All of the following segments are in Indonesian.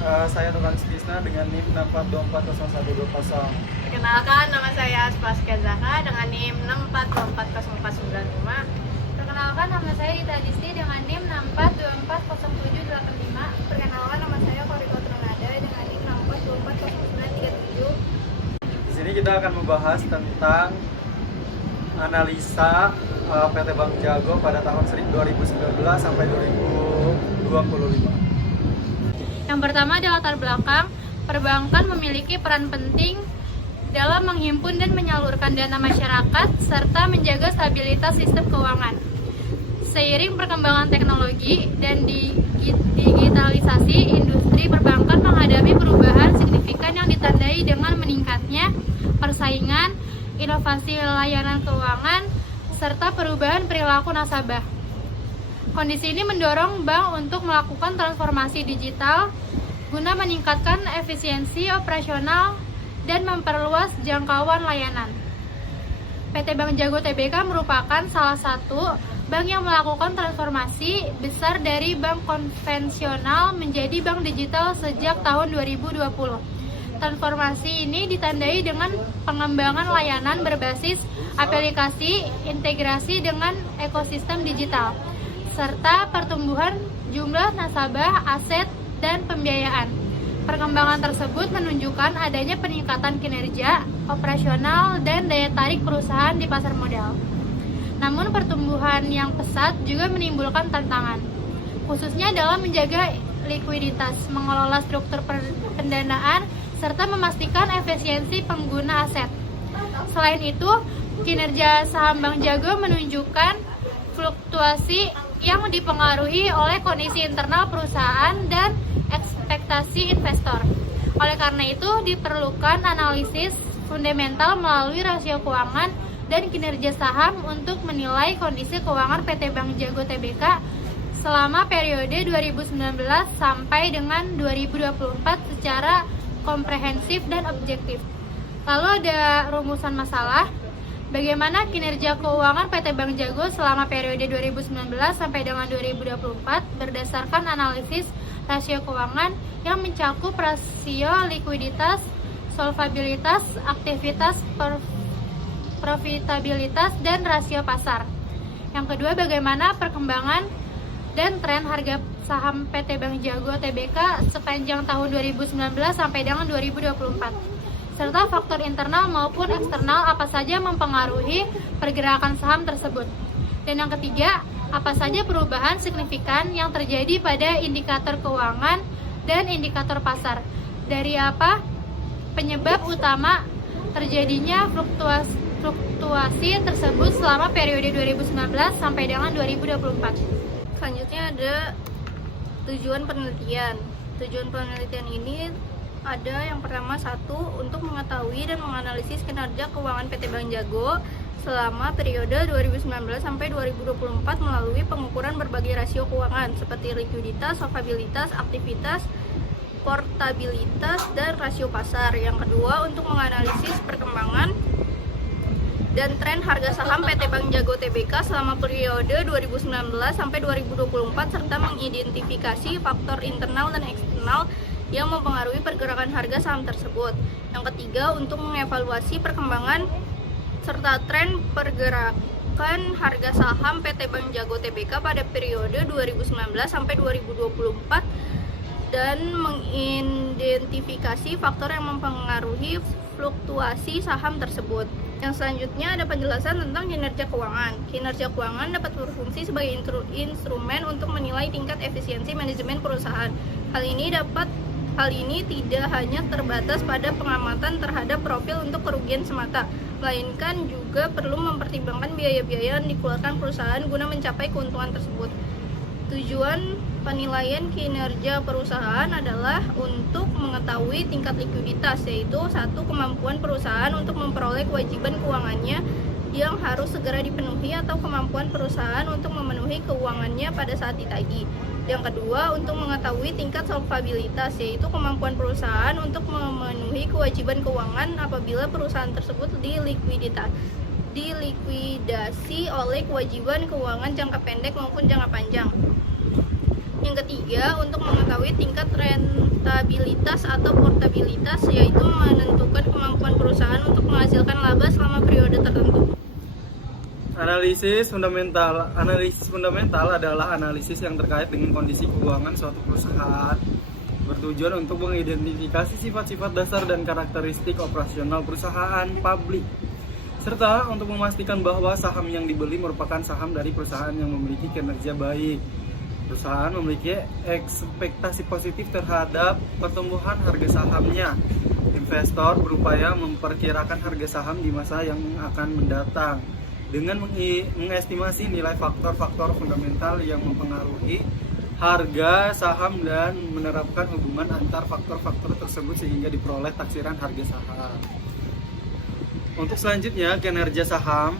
Saya Nuran Stisna dengan NIM 64240120. Perkenalkan, nama saya Aspaska Zaka dengan NIM 64240495. Perkenalkan, nama saya Ita Disti dengan NIM 64240785. Perkenalkan, nama saya Koriko Tronada dengan NIM 64240937. Di sini kita akan membahas tentang analisa PT Bank Jago pada tahun 2019 sampai 2025. Yang pertama adalah latar belakang. Perbankan memiliki peran penting dalam menghimpun dan menyalurkan dana masyarakat serta menjaga stabilitas sistem keuangan. Seiring perkembangan teknologi dan digitalisasi, industri perbankan menghadapi perubahan signifikan yang ditandai dengan meningkatnya persaingan, inovasi layanan keuangan, serta perubahan perilaku nasabah. Kondisi ini mendorong bank untuk melakukan transformasi digital guna meningkatkan efisiensi operasional dan memperluas jangkauan layanan. PT Bank Jago Tbk merupakan salah satu bank yang melakukan transformasi besar dari bank konvensional menjadi bank digital sejak tahun 2020. Transformasi ini ditandai dengan pengembangan layanan berbasis aplikasi, integrasi dengan ekosistem digital, serta pertumbuhan jumlah nasabah, aset, dan pembiayaan. Perkembangan tersebut menunjukkan adanya peningkatan kinerja, operasional, dan daya tarik perusahaan di pasar modal. Namun pertumbuhan yang pesat juga menimbulkan tantangan, khususnya dalam menjaga likuiditas, mengelola struktur pendanaan, serta memastikan efisiensi pengguna aset. Selain itu, kinerja saham Bank Jago menunjukkan fluktuasi yang dipengaruhi oleh kondisi internal perusahaan dan ekspektasi investor. Oleh karena itu, diperlukan analisis fundamental melalui rasio keuangan dan kinerja saham untuk menilai kondisi keuangan PT Bank Jago Tbk selama periode 2019 sampai dengan 2024 secara komprehensif dan objektif. Lalu ada rumusan masalah. Bagaimana kinerja keuangan PT Bank Jago selama periode 2019 sampai dengan 2024 berdasarkan analisis rasio keuangan yang mencakup rasio likuiditas, solvabilitas, aktivitas, profitabilitas, dan rasio pasar. Yang kedua, bagaimana perkembangan dan tren harga saham PT Bank Jago Tbk sepanjang tahun 2019 sampai dengan 2024. Serta faktor internal maupun eksternal apa saja mempengaruhi pergerakan saham tersebut. Dan yang ketiga, apa saja perubahan signifikan yang terjadi pada indikator keuangan dan indikator pasar. Dari apa penyebab utama terjadinya fluktuasi tersebut selama periode 2019 sampai dengan 2024. Selanjutnya ada tujuan penelitian. Tujuan penelitian ini ada yang pertama, satu, untuk mengetahui dan menganalisis kinerja keuangan PT Bank Jago selama periode 2019 sampai 2024 melalui pengukuran berbagai rasio keuangan seperti likuiditas, solvabilitas, aktivitas, portabilitas, dan rasio pasar. Yang kedua, untuk menganalisis perkembangan dan tren harga saham PT Bank Jago Tbk selama periode 2019 sampai 2024 serta mengidentifikasi faktor internal dan eksternal yang mempengaruhi pergerakan harga saham tersebut. Yang ketiga, untuk mengevaluasi perkembangan serta tren pergerakan harga saham PT Bank Jago Tbk pada periode 2019 sampai 2024 dan mengidentifikasi faktor yang mempengaruhi fluktuasi saham tersebut. Yang selanjutnya ada penjelasan tentang kinerja keuangan. Kinerja keuangan dapat berfungsi sebagai instrumen untuk menilai tingkat efisiensi manajemen perusahaan. Hal ini tidak hanya terbatas pada pengamatan terhadap profil untuk kerugian semata, melainkan juga perlu mempertimbangkan biaya-biaya yang dikeluarkan perusahaan guna mencapai keuntungan tersebut. Tujuan penilaian kinerja perusahaan adalah untuk mengetahui tingkat likuiditas, yaitu satu, kemampuan perusahaan untuk memperoleh kewajiban keuangannya yang harus segera dipenuhi atau kemampuan perusahaan untuk memenuhi keuangannya pada saat ditagih. Yang kedua, untuk mengetahui tingkat solvabilitas, yaitu kemampuan perusahaan untuk memenuhi kewajiban keuangan apabila perusahaan tersebut dilikuidasi oleh kewajiban keuangan jangka pendek maupun jangka panjang. Yang ketiga, untuk mengetahui tingkat rentabilitas stabilitas atau portabilitas, yaitu menentukan kemampuan perusahaan untuk menghasilkan laba selama periode tertentu. Analisis fundamental adalah analisis yang terkait dengan kondisi keuangan suatu perusahaan, bertujuan untuk mengidentifikasi sifat-sifat dasar dan karakteristik operasional perusahaan publik, serta untuk memastikan bahwa saham yang dibeli merupakan saham dari perusahaan yang memiliki kinerja baik. Perusahaan memiliki ekspektasi positif terhadap pertumbuhan harga sahamnya. Investor berupaya memperkirakan harga saham di masa yang akan mendatang dengan mengestimasi nilai faktor-faktor fundamental yang mempengaruhi harga saham dan menerapkan hubungan antar faktor-faktor tersebut sehingga diperoleh taksiran harga saham. Untuk selanjutnya, kinerja saham.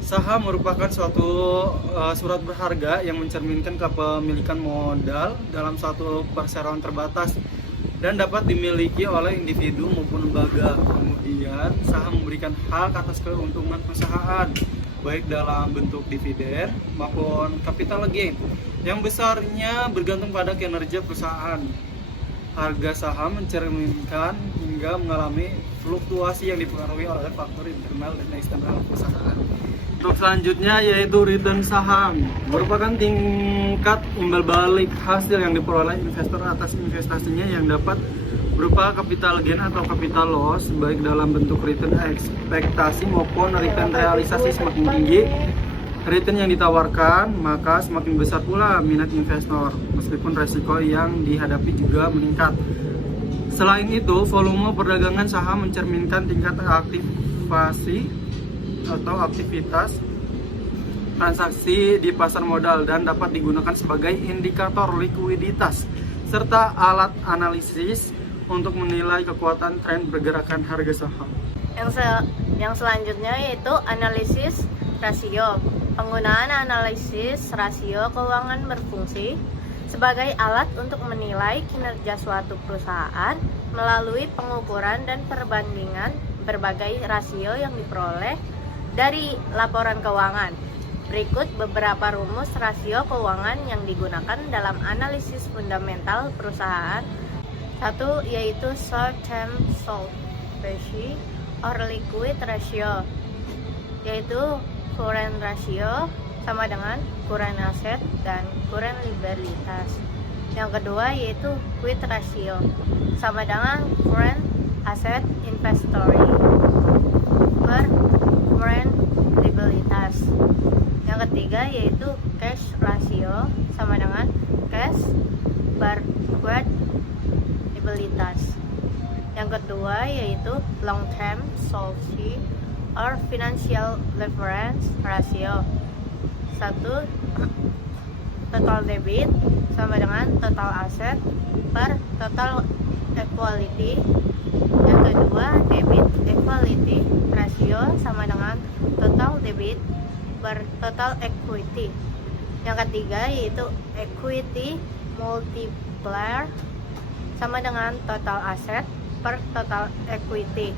Saham merupakan suatu surat berharga yang mencerminkan kepemilikan modal dalam suatu perseroan terbatas dan dapat dimiliki oleh individu maupun lembaga. Kemudian, saham memberikan hak atas keuntungan perusahaan, baik dalam bentuk dividen maupun capital gain, yang besarnya bergantung pada kinerja perusahaan. Harga saham mencerminkan hingga mengalami fluktuasi yang dipengaruhi oleh faktor internal dan eksternal perusahaan. Untuk selanjutnya yaitu return saham, merupakan tingkat imbal balik hasil yang diperoleh investor atas investasinya yang dapat berupa capital gain atau capital loss, baik dalam bentuk return ekspektasi maupun return realisasi. Semakin tinggi return yang ditawarkan, maka semakin besar pula minat investor, meskipun resiko yang dihadapi juga meningkat. Selain itu, volume perdagangan saham mencerminkan tingkat aktivasi atau aktivitas transaksi di pasar modal dan dapat digunakan sebagai indikator likuiditas serta alat analisis untuk menilai kekuatan tren pergerakan harga saham. Yang selanjutnya yaitu analisis rasio. Penggunaan analisis rasio keuangan berfungsi sebagai alat untuk menilai kinerja suatu perusahaan melalui pengukuran dan perbandingan berbagai rasio yang diperoleh dari laporan keuangan. Berikut beberapa rumus rasio keuangan yang digunakan dalam analisis fundamental perusahaan. Satu yaitu short-term solvency or liquid ratio, yaitu current ratio sama dengan current asset dan current liabilitas. Yang kedua yaitu quick ratio sama dengan current asset inventory per current liabilitas. Yang ketiga yaitu cash ratio sama dengan cash per current liabilitas. Yang kedua yaitu long term solvency or financial leverage ratio. Satu, total debit sama dengan total asset per total equity. Yang kedua, debit equality ratio sama dengan total debit per total equity. Yang ketiga yaitu equity multiplier sama dengan total asset per total equity.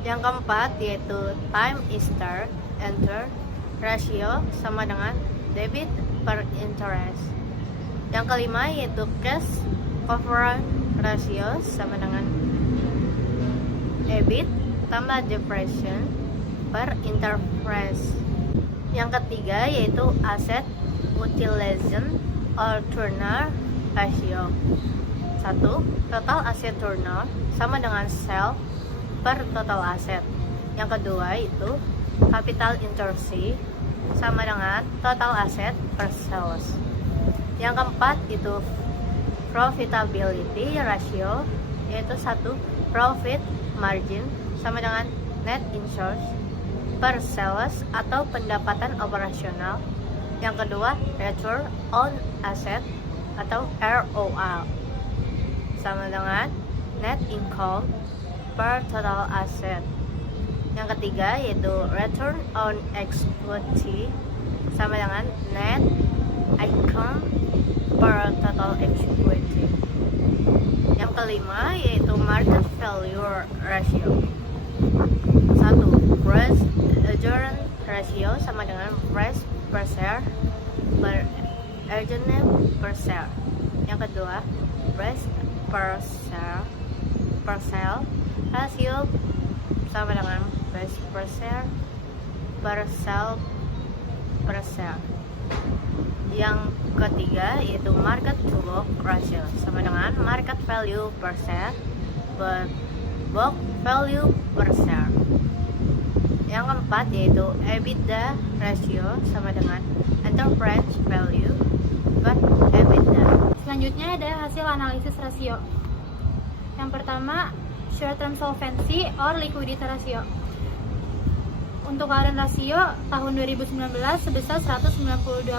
Yang keempat yaitu time enter ratio sama dengan debit per interest. Yang kelima yaitu cash coverage ratio sama dengan EBIT tambah depreciation per interest. Yang ketiga yaitu asset utilization or turnover ratio. Satu, total asset turnover sama dengan sell per total asset. Yang kedua itu capital intensity sama dengan total asset per sales. Yang keempat itu profitability ratio, yaitu satu, profit margin sama dengan net income per sales atau pendapatan operasional. Yang kedua, return on asset atau ROA sama dengan net income per total asset. Yang ketiga yaitu return on equity sama dengan net income per total equity. Yang kelima yaitu market value ratio. Satu, price earnings ratio sama dengan price per share per earnings per share. Yang kedua, price per per share. Rasio sama dengan base per share per share. Yang ketiga yaitu market to book ratio sama dengan market value per share per book value per share. Yang keempat yaitu EBITDA ratio sama dengan enterprise value per EBITDA. Selanjutnya ada hasil analisis rasio. Yang pertama, short term solvency or liquidity ratio. Untuk current rasio tahun 2019 sebesar 192%,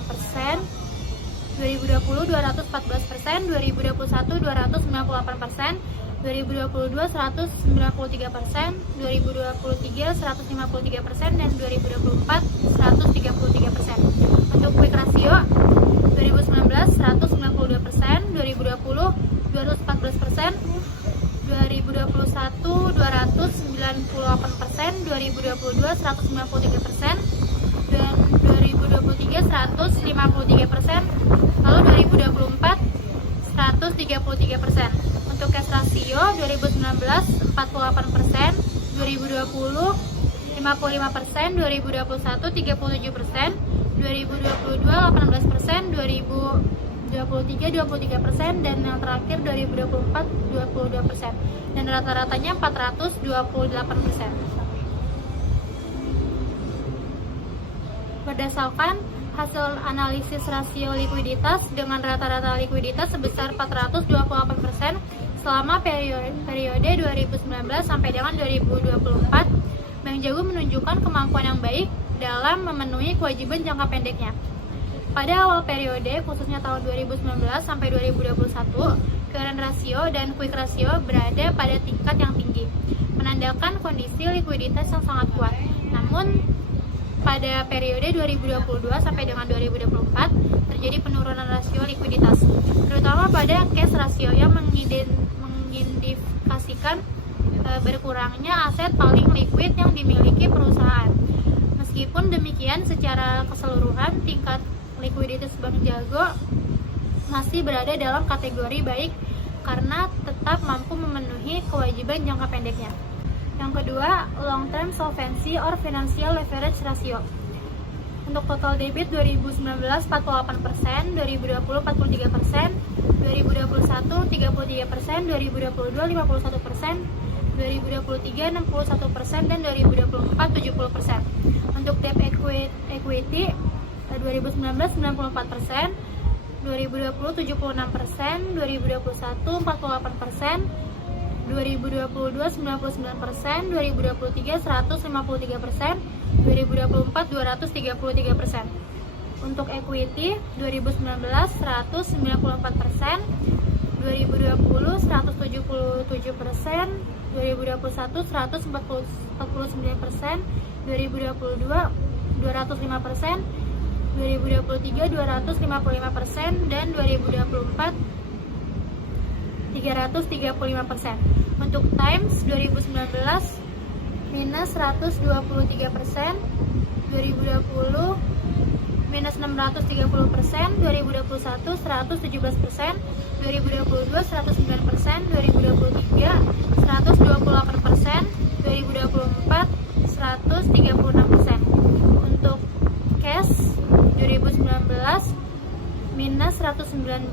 2020 214%, 2021 298%, 2022 193%, 2023 153%, dan 2024 133%. Untuk quick ratio 2019 192%, 2020 214%, 2021 298%, 2022 193%, dan 2023 153%, lalu 2024 133%. Untuk cash ratio 2019 48%, 2020 55%, 2021 37%, 2022 18%, 2023 23%, dan yang terakhir 2024 22%, dan rata-ratanya 428%. Berdasarkan hasil analisis rasio likuiditas dengan rata-rata likuiditas sebesar 428% selama periode 2019 sampai dengan 2024, Bank Jago menunjukkan kemampuan yang baik dalam memenuhi kewajiban jangka pendeknya. Pada awal periode, khususnya tahun 2019 sampai 2021, current ratio dan quick ratio berada pada tingkat yang tinggi, menandakan kondisi likuiditas yang sangat kuat. Namun, pada periode 2022 sampai dengan 2024 terjadi penurunan rasio likuiditas, terutama pada cash ratio yang mengindikasikan berkurangnya aset paling liquid yang dimiliki perusahaan. Meskipun demikian, secara keseluruhan tingkat likuiditas Bank Jago masih berada dalam kategori baik karena tetap mampu memenuhi kewajiban jangka pendeknya. Yang kedua, long term solvency or financial leverage ratio. Untuk total debit 2019 48%, 2020 43%, 2021 33%, 2022 51%, 2023 61%, dan 2024 70%. Untuk debt equity 2019 94%, 2020 76%, 2021 48%, 2022 99%, 2023 153%, 2024 233%. Untuk equity 2019 194%, 2020 177%, 2021 149%, 2022 205%, 2023 255%, dan 2024 335%. Untuk times 2019 minus 123%, 2020 minus 630%, 2021 117%, 2022 109%, 2023 128%, 2024 136%. Untuk cash 2019 minus 119%,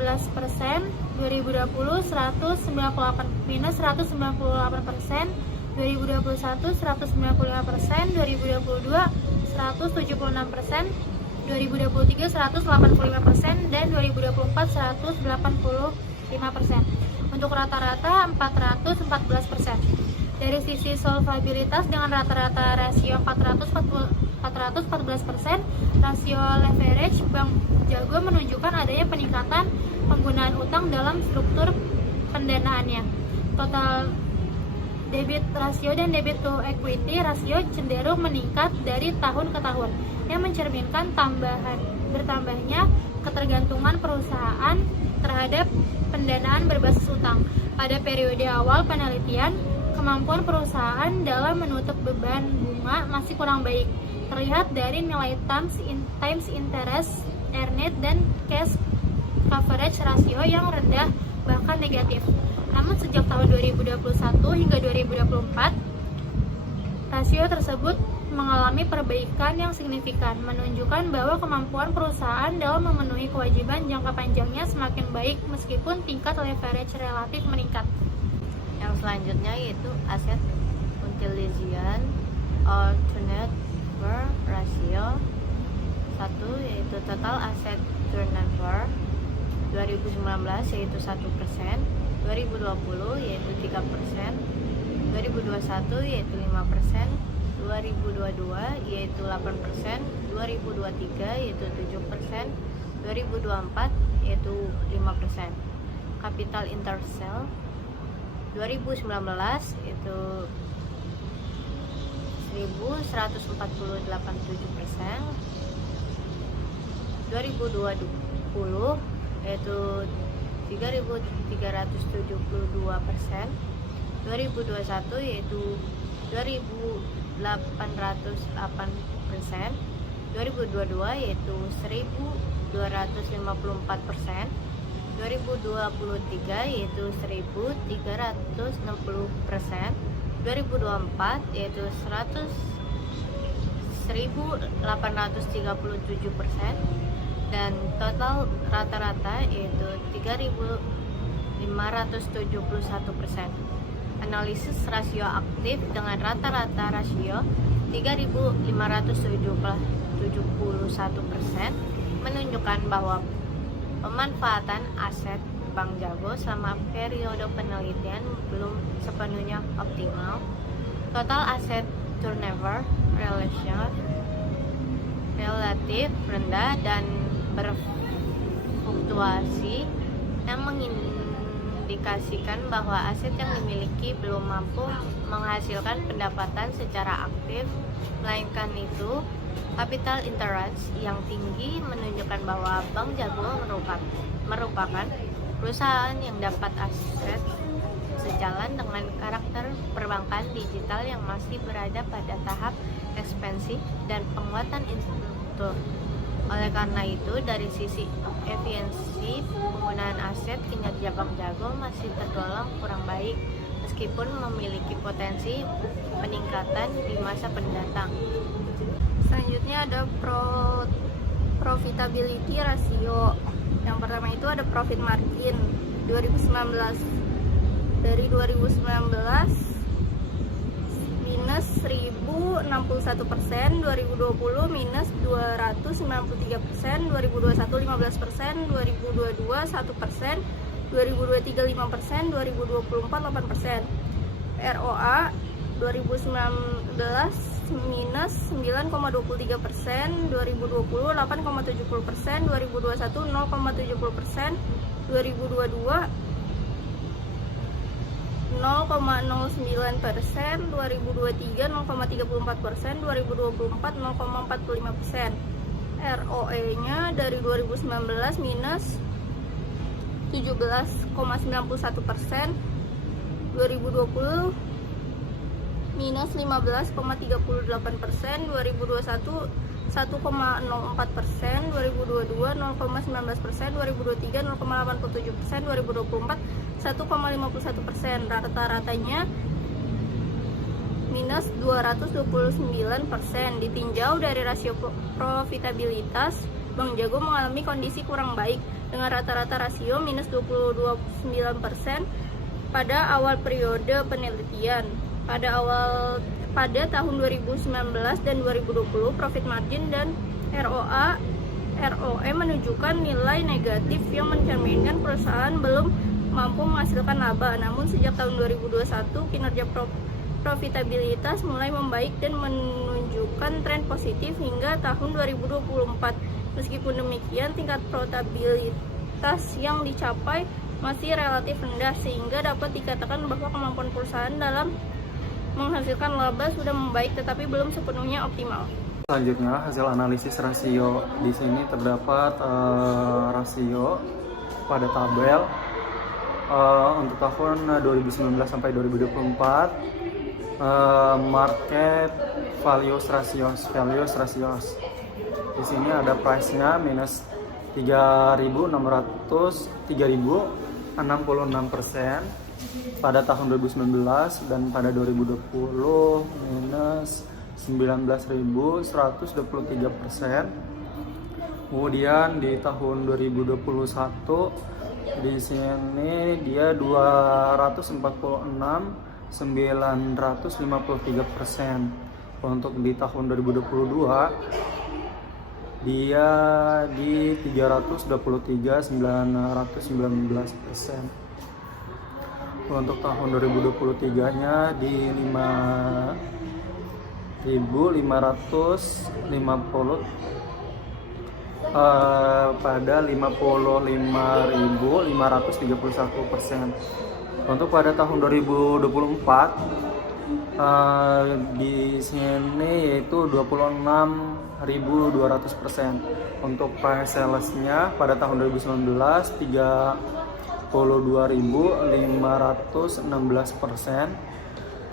2020 198 minus 198%, 2021 195%, 2022 176%, 2023 185%, dan 2024 185%. Untuk rata-rata 414%. Dari sisi solvabilitas dengan rata-rata rasio 414%, rasio leverage Bank Jago menunjukkan adanya peningkatan penggunaan utang dalam struktur pendanaannya. Total debit rasio dan debit to equity rasio cenderung meningkat dari tahun ke tahun, yang mencerminkan bertambahnya ketergantungan perusahaan terhadap pendanaan berbasis utang. Pada periode awal penelitian, kemampuan perusahaan dalam menutup beban bunga masih kurang baik, terlihat dari nilai times interest earned dan cash coverage ratio yang rendah bahkan negatif. Namun sejak tahun 2021 hingga 2024, rasio tersebut mengalami perbaikan yang signifikan, menunjukkan bahwa kemampuan perusahaan dalam memenuhi kewajiban jangka panjangnya semakin baik meskipun tingkat leverage relatif meningkat. Yang selanjutnya yaitu aset utilization or turnover ratio. 1 yaitu total asset turnover 2019 yaitu 1%, 2020 yaitu 3%, 2021 yaitu 5%, 2022 yaitu 8%, 2023 yaitu 7%, 2024 yaitu 5%. Capital intersale 2019 itu 1148,7%, 2020 yaitu 3.372%, 2021 yaitu 2.808%, 2022 yaitu 1.254%, 2023 yaitu 1.360%, 2024 yaitu 1.837%, dan total rata-rata yaitu 3.571%. Analisis rasio aktif dengan rata-rata rasio 3.571% menunjukkan bahwa pemanfaatan aset Bank Jago selama periode penelitian belum sepenuhnya optimal. Total aset turnover ratio relatif rendah dan berfluktuasi yang mengindikasikan bahwa aset yang dimiliki belum mampu menghasilkan pendapatan secara aktif, melainkan itu capital interest yang tinggi menunjukkan bahwa Bank Jago merupakan perusahaan yang dapat aset sejalan dengan karakter perbankan digital yang masih berada pada tahap ekspansi dan penguatan infrastruktur. Oleh karena itu, dari sisi efisiensi penggunaan aset, kinerja Bank Jago masih tergolong kurang baik meskipun memiliki potensi peningkatan di masa mendatang. Selanjutnya ada profitability ratio. Yang pertama itu ada profit margin 2019. Dari 2019 minus 1061%, 2020 minus 293%, 2021 15%, 2022 1%, 2023 5%, 2024 8%. ROA 2019 minus 9,23%, 2020 8,70%, 2021 0,70%, 2022 0,09%, 2023 0,34%, 2024 0,45%. ROE-nya dari 2019 minus 17,91%, 2020 minus 15,38%, 2021 1,04%, 2022 0,19%, 2023 0,87%, 2024 1,51%. Rata-ratanya minus 229%. Ditinjau dari rasio profitabilitas, Bank Jago mengalami kondisi kurang baik dengan rata-rata rasio minus 29% pada awal periode penelitian. Pada tahun 2019 dan 2020, profit margin dan ROE menunjukkan nilai negatif yang mencerminkan perusahaan belum mampu menghasilkan laba. Namun sejak tahun 2021, kinerja profitabilitas mulai membaik dan menunjukkan tren positif hingga tahun 2024. Meskipun demikian, tingkat profitabilitas yang dicapai masih relatif rendah sehingga dapat dikatakan bahwa kemampuan perusahaan dalam menghasilkan laba sudah membaik tetapi belum sepenuhnya optimal. Selanjutnya, hasil analisis rasio. Di sini terdapat rasio pada tabel untuk tahun 2019 sampai 2024, market values ratios. Di sini ada price-nya minus 3.600, 3.000, 66% pada tahun 2019, dan pada 2020 minus 19.123%. Kemudian di tahun 2021 di sini dia 246.953%. Untuk di tahun 2022 dia di 323.919%. Untuk tahun 2023-nya di 5.550 pada 55.531%. Untuk pada tahun 2024 di sini yaitu 26.200%. Untuk price salesnya pada tahun 2019 32.516%.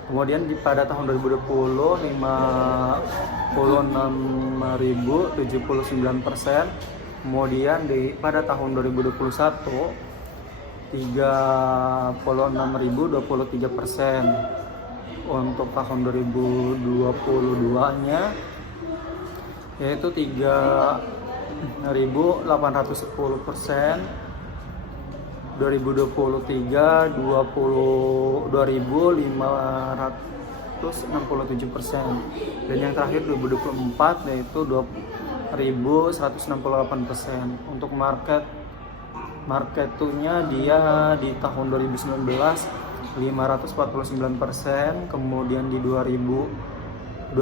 Kemudian pada tahun 2020 56.079%. Kemudian pada tahun 2021 36.023%. Untuk tahun 2022 nya yaitu 3.810%. 2023 22.567%. Dan yang terakhir 2024 yaitu 2.168%. Untuk market-nya dia di tahun 2019 549%, kemudian di 2020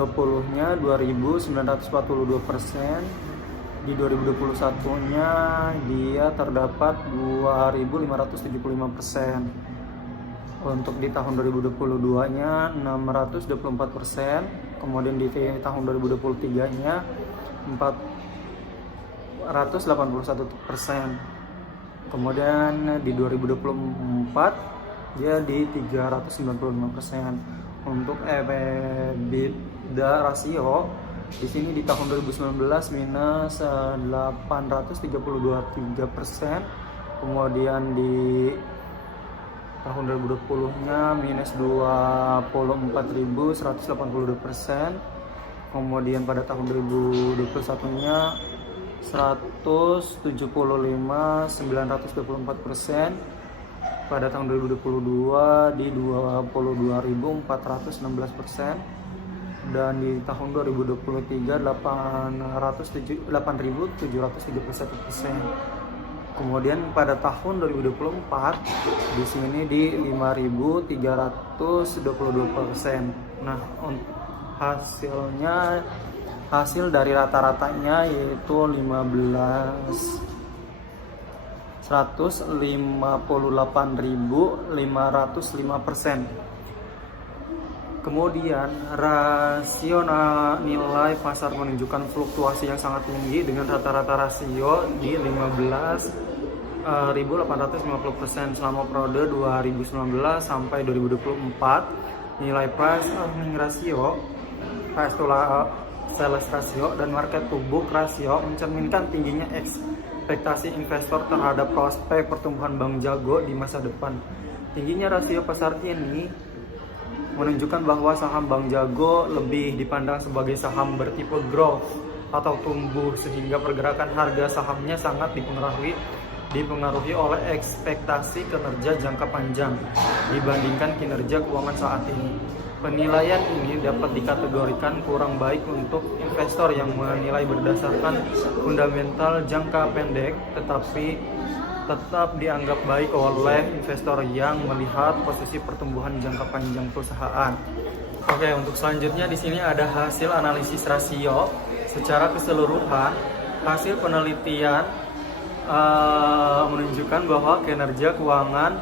nya 2.942%, di 2021 nya dia terdapat 2.575%. Untuk di tahun 2022 nya 624%, kemudian di tahun 2023 nya 481%. Kemudian di 2024 dia di 395%. Untuk EBITDA rasio di sini di tahun 2019 minus 832,3%. Kemudian di tahun 2020-nya minus 24.182%. Kemudian pada tahun 2021-nya 175.924%. Pada tahun 2022 di 22.416%. Dan di tahun 2023 8.731%. Kemudian pada tahun 2024 di sini di 5.322%. Nah, hasil dari rata-ratanya yaitu 158.505%. Kemudian rasio nilai pasar menunjukkan fluktuasi yang sangat tinggi dengan rata-rata rasio di 15.850% selama periode 2019 sampai 2024. Nilai price earning ratio, price to sales ratio, dan market to book ratio mencerminkan tingginya ekspektasi investor terhadap prospek pertumbuhan Bank Jago di masa depan. Tingginya rasio pasar ini menunjukkan bahwa saham Bank Jago lebih dipandang sebagai saham bertipe growth atau tumbuh, sehingga pergerakan harga sahamnya sangat dipengaruhi oleh ekspektasi kinerja jangka panjang dibandingkan kinerja keuangan saat ini. Penilaian ini dapat dikategorikan kurang baik untuk investor yang menilai berdasarkan fundamental jangka pendek, tetapi tetap dianggap baik oleh investor yang melihat posisi pertumbuhan jangka panjang perusahaan. Oke, untuk selanjutnya di sini ada hasil analisis rasio. Secara keseluruhan, hasil penelitian menunjukkan bahwa kinerja keuangan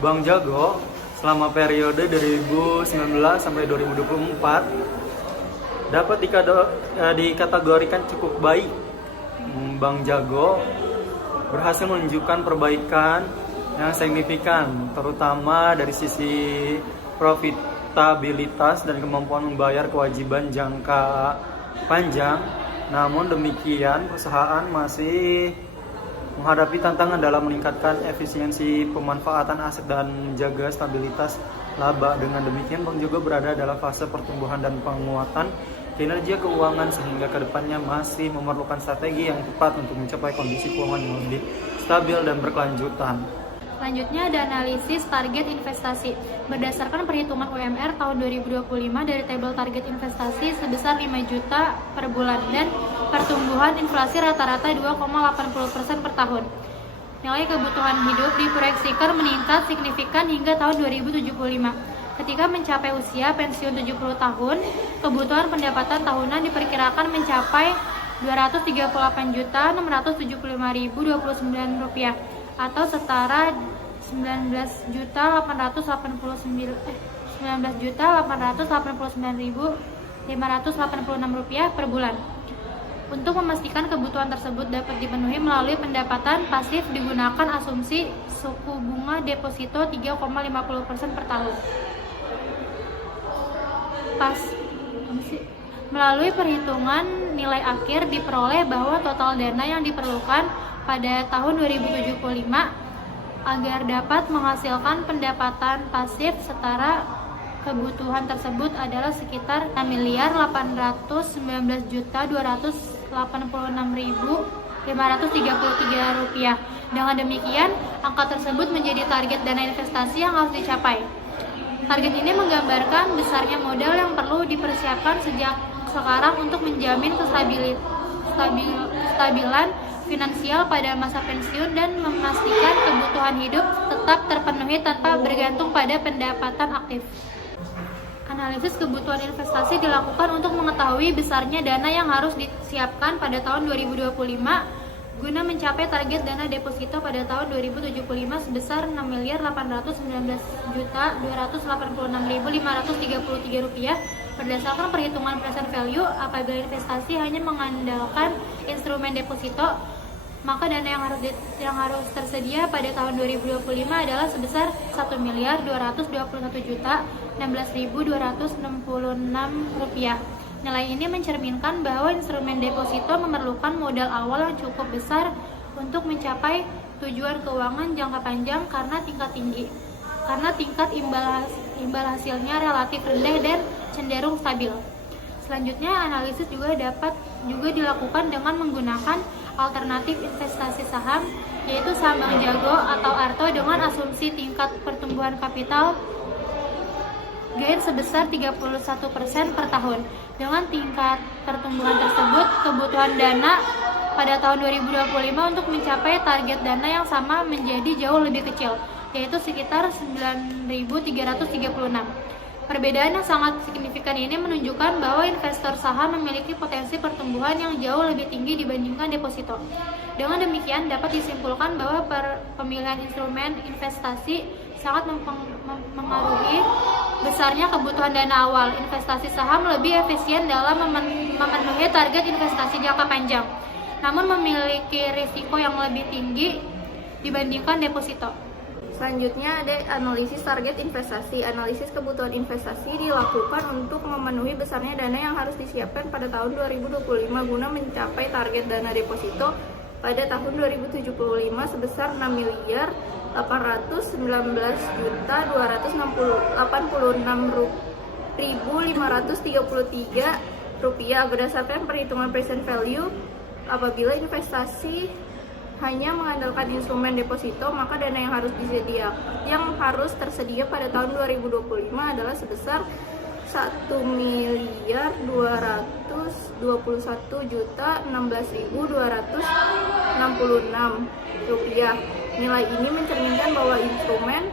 Bank Jago selama periode 2019 sampai 2024 dapat dikategorikan cukup baik. Bank Jago berhasil menunjukkan perbaikan yang signifikan, terutama dari sisi profitabilitas dan kemampuan membayar kewajiban jangka panjang. Namun demikian, perusahaan masih menghadapi tantangan dalam meningkatkan efisiensi pemanfaatan aset dan menjaga stabilitas laba. Dengan demikian, Bank Jago berada dalam fase pertumbuhan dan penguatan kinerja keuangan sehingga kedepannya masih memerlukan strategi yang tepat untuk mencapai kondisi keuangan yang lebih stabil dan berkelanjutan. Selanjutnya ada analisis target investasi. Berdasarkan perhitungan UMR tahun 2025 dari tabel target investasi sebesar 5 juta per bulan dan pertumbuhan inflasi rata-rata 2,80% per tahun. Nilai kebutuhan hidup diproyeksikan meningkat signifikan hingga tahun 2075. Ketika mencapai usia pensiun 70 tahun, kebutuhan pendapatan tahunan diperkirakan mencapai Rp238.675.029 atau setara Rp19.889.586 per bulan. Untuk memastikan kebutuhan tersebut dapat dipenuhi melalui pendapatan pasif digunakan asumsi suku bunga deposito 3,50% per tahun. Melalui perhitungan nilai akhir diperoleh bahwa total dana yang diperlukan pada tahun 2075 agar dapat menghasilkan pendapatan pasif setara kebutuhan tersebut adalah sekitar Rp6.919.286.533. Dengan demikian, angka tersebut menjadi target dana investasi yang harus dicapai. Target ini menggambarkan besarnya modal yang perlu dipersiapkan sejak sekarang untuk menjamin kestabilan finansial pada masa pensiun dan memastikan kebutuhan hidup tetap terpenuhi tanpa bergantung pada pendapatan aktif. Analisis kebutuhan investasi dilakukan untuk mengetahui besarnya dana yang harus disiapkan pada tahun 2025 guna mencapai target dana deposito pada tahun 2075 sebesar Rp6.886.533 berdasarkan perhitungan present value. Apabila investasi hanya mengandalkan instrumen deposito, maka dana yang harus tersedia pada tahun 2025 adalah sebesar Rp1.221.016.266. Nilai ini mencerminkan bahwa instrumen deposito memerlukan modal awal yang cukup besar untuk mencapai tujuan keuangan jangka panjang karena tingkat imbal hasilnya relatif rendah dan cenderung stabil. Selanjutnya, analisis juga dapat dilakukan dengan menggunakan alternatif investasi saham, yaitu saham Bank Jago atau ARTO dengan asumsi tingkat pertumbuhan kapital gain sebesar 31% per tahun. Dengan tingkat pertumbuhan tersebut, kebutuhan dana pada tahun 2025 untuk mencapai target dana yang sama menjadi jauh lebih kecil, yaitu sekitar 9.336. Perbedaan yang sangat signifikan ini menunjukkan bahwa investor saham memiliki potensi pertumbuhan yang jauh lebih tinggi dibandingkan deposito. Dengan demikian, dapat disimpulkan bahwa pemilihan instrumen investasi sangat mempengaruhi besarnya kebutuhan dana awal. Investasi saham lebih efisien dalam memenuhi target investasi jangka panjang, namun memiliki risiko yang lebih tinggi dibandingkan deposito. Selanjutnya ada analisis target investasi. Analisis kebutuhan investasi dilakukan untuk memenuhi besarnya dana yang harus disiapkan pada tahun 2025 guna mencapai target dana deposito pada tahun 2075 sebesar Rp6.886.533 berdasarkan perhitungan present value. Apabila investasi hanya mengandalkan instrumen deposito, maka dana yang harus tersedia pada tahun 2025 adalah sebesar Rp1.221.016.266. Nilai ini mencerminkan bahwa instrumen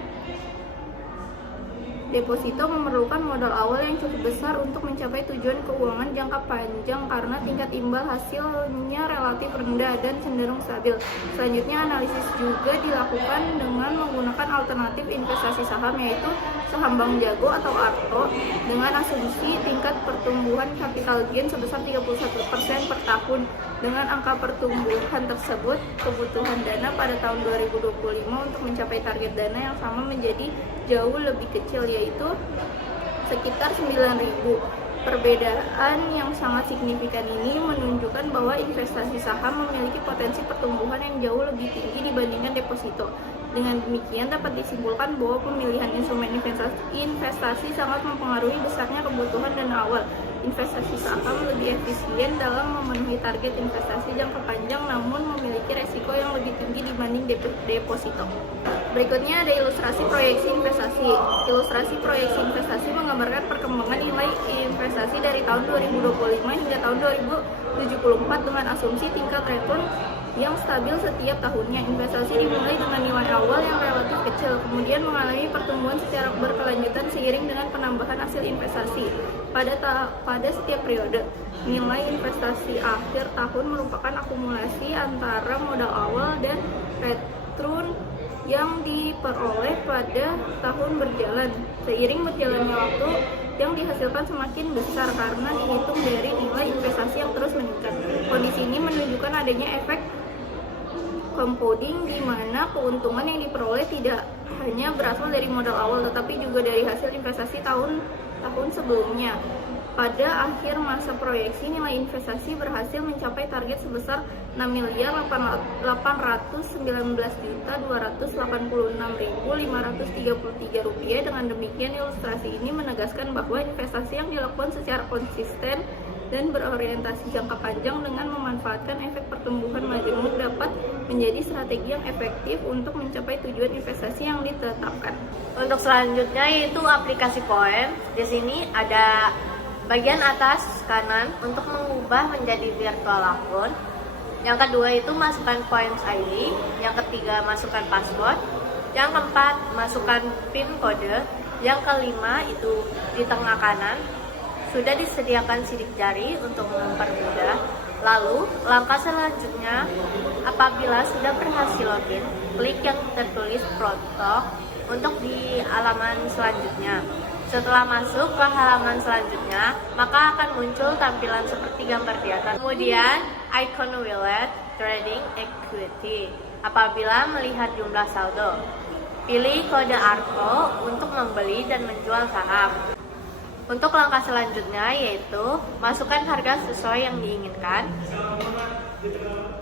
deposito memerlukan modal awal yang cukup besar untuk mencapai tujuan keuangan jangka panjang karena tingkat imbal hasilnya relatif rendah dan cenderung stabil. Selanjutnya, analisis juga dilakukan dengan menggunakan alternatif investasi saham, yaitu saham Bank Jago atau ARTO dengan asumsi tingkat pertumbuhan capital gain sebesar 31% per tahun. Dengan angka pertumbuhan tersebut, kebutuhan dana pada tahun 2025 untuk mencapai target dana yang sama menjadi jauh lebih kecil, yaitu sekitar Perbedaan yang sangat signifikan ini menunjukkan bahwa investasi saham memiliki potensi pertumbuhan yang jauh lebih tinggi dibandingkan deposito. Dengan demikian dapat disimpulkan bahwa pemilihan instrumen investasi sangat mempengaruhi besarnya kebutuhan dana awal. Investasi saham lebih efisien dalam memenuhi target investasi jangka panjang namun memiliki resiko yang lebih tinggi dibanding deposito. Berikutnya ada ilustrasi proyeksi investasi. Ilustrasi proyeksi investasi menggambarkan perkembangan nilai investasi dari tahun 2025 hingga tahun 2074 dengan asumsi tingkat return yang stabil setiap tahunnya. Investasi dimulai dengan nilai awal yang relatif kecil, kemudian mengalami pertumbuhan secara berkelanjutan seiring dengan penambahan hasil investasi. Pada setiap periode, nilai investasi akhir tahun merupakan akumulasi antara modal awal dan return yang diperoleh pada tahun berjalan. Seiring berjalannya waktu, yang dihasilkan semakin besar karena dihitung dari nilai investasi yang terus meningkat. Kondisi ini menunjukkan adanya efek compounding di mana keuntungan yang diperoleh tidak hanya berasal dari modal awal tetapi juga dari hasil investasi tahun sebelumnya. Pada akhir masa proyeksi, nilai investasi berhasil mencapai target sebesar Rp6.819.286.533. Dengan demikian, ilustrasi ini menegaskan bahwa investasi yang dilakukan secara konsisten dan berorientasi jangka panjang dengan memanfaatkan efek pertumbuhan majemuk dapat menjadi strategi yang efektif untuk mencapai tujuan investasi yang ditetapkan. Untuk selanjutnya yaitu aplikasi Poem. Di sini ada bagian atas kanan untuk mengubah menjadi virtual akun. Yang kedua itu masukkan Poems ID. Yang ketiga masukkan password. Yang keempat masukkan PIN kode. Yang kelima itu di tengah kanan sudah disediakan sidik jari untuk mempermudah. Lalu langkah selanjutnya, apabila sudah berhasil login, klik yang tertulis Protok untuk di halaman selanjutnya. Setelah masuk ke halaman selanjutnya, maka akan muncul tampilan seperti gambar di atas. Kemudian, icon wallet, trading equity. Apabila melihat jumlah saldo, pilih kode ARKO untuk membeli dan menjual saham. Untuk langkah selanjutnya yaitu masukkan harga sesuai yang diinginkan.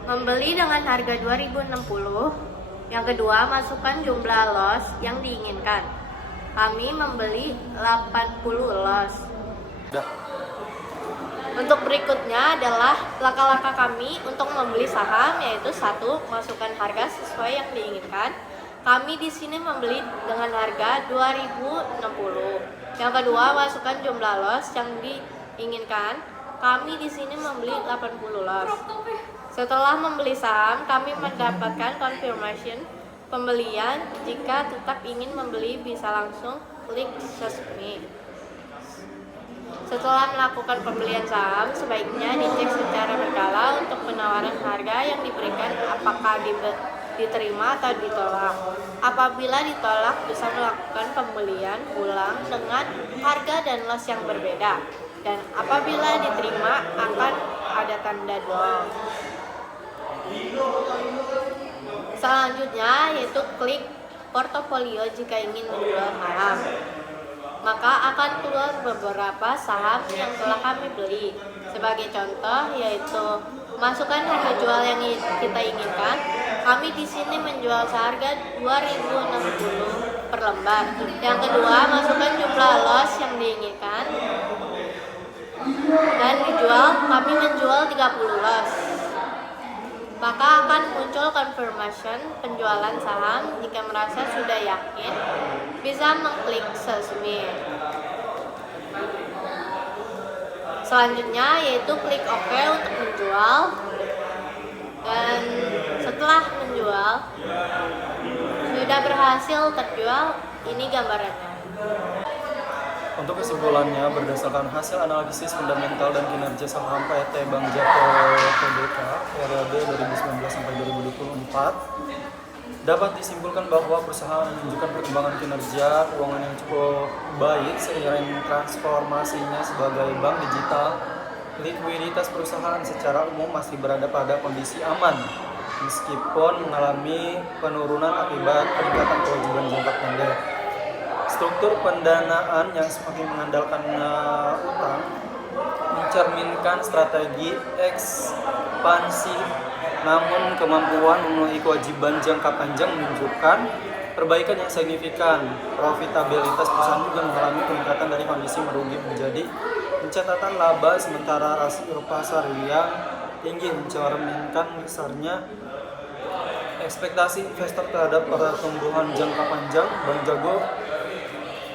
Membeli dengan harga 2060. Yang kedua, masukkan jumlah loss yang diinginkan. Kami membeli 80 loss. Untuk berikutnya adalah langkah-langkah kami untuk membeli saham, yaitu 1. Masukkan harga sesuai yang diinginkan. Kami di sini membeli dengan harga 2060. Yang kedua, masukkan jumlah loss yang diinginkan. Kami di sini membeli 80 loss. Setelah membeli saham, kami mendapatkan confirmation pembelian. Jika tetap ingin membeli, bisa langsung klik submit. Setelah melakukan pembelian saham, sebaiknya dicek secara berkala untuk penawaran harga yang diberikan apakah diterima atau ditolak. Apabila ditolak, bisa melakukan pembelian ulang dengan harga dan loss yang berbeda. Dan apabila diterima, akan ada tanda doang. Selanjutnya yaitu klik portofolio jika ingin menjual saham. Maka akan keluar beberapa saham yang telah kami beli. Sebagai contoh yaitu masukkan harga jual yang kita inginkan. Kami di sini menjual seharga 2060 per lembar. Yang kedua, masukkan jumlah loss yang diinginkan. Dan dijual, kami menjual 30 loss. Maka akan muncul confirmation penjualan saham. Jika merasa sudah yakin, bisa mengklik submit. Selanjutnya yaitu klik OK untuk menjual. Dan setelah menjual, sudah berhasil terjual. Ini gambarannya. Untuk kesimpulannya, berdasarkan hasil analisis fundamental dan kinerja saham PT Bank Jago Tbk periode 2019 sampai 2024, dapat disimpulkan bahwa perusahaan menunjukkan perkembangan kinerja keuangan yang cukup baik seiring transformasinya sebagai bank digital. Likuiditas perusahaan secara umum masih berada pada kondisi aman, meskipun mengalami penurunan akibat peningkatan kewajiban jangka pendek. Struktur pendanaan yang semakin mengandalkan utang mencerminkan strategi ekspansi, namun kemampuan memenuhi kewajiban jangka panjang menunjukkan perbaikan yang signifikan. Profitabilitas perusahaan juga mengalami peningkatan dari kondisi merugi menjadi pencatatan laba, sementara rasio pasar yang tinggi mencerminkan besarnya ekspektasi investor terhadap pertumbuhan jangka panjang. Bank Jago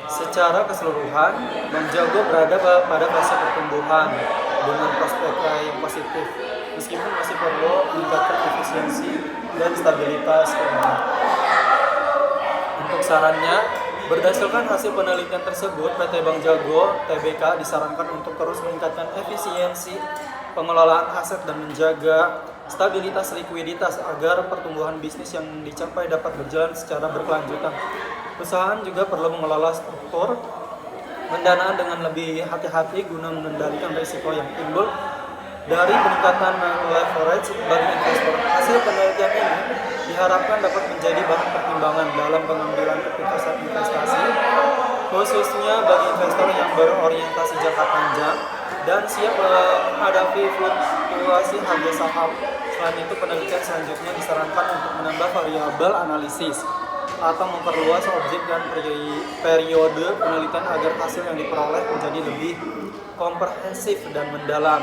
secara keseluruhan, Bank Jago berada pada fase pertumbuhan dengan prospek yang positif, meskipun masih perlu meningkatkan efisiensi dan stabilitas keuangan. Untuk sarannya, berdasarkan hasil penelitian tersebut, PT Bank Jago Tbk disarankan untuk terus meningkatkan efisiensi pengelolaan aset dan menjaga stabilitas likuiditas agar pertumbuhan bisnis yang dicapai dapat berjalan secara berkelanjutan. Perusahaan juga perlu mengelola struktur pendanaan dengan lebih hati-hati guna mengendalikan risiko yang timbul dari peningkatan leverage bagi investor. Hasil penelitian ini diharapkan dapat menjadi bahan pertimbangan dalam pengambilan keputusan investasi, khususnya bagi investor yang berorientasi jangka panjang dan siap menghadapi fluktuasi harga saham. Selain itu, penelitian selanjutnya disarankan untuk menambah variabel analisis atau memperluas objek dan periode penelitian agar hasil yang diperoleh menjadi lebih komprehensif dan mendalam.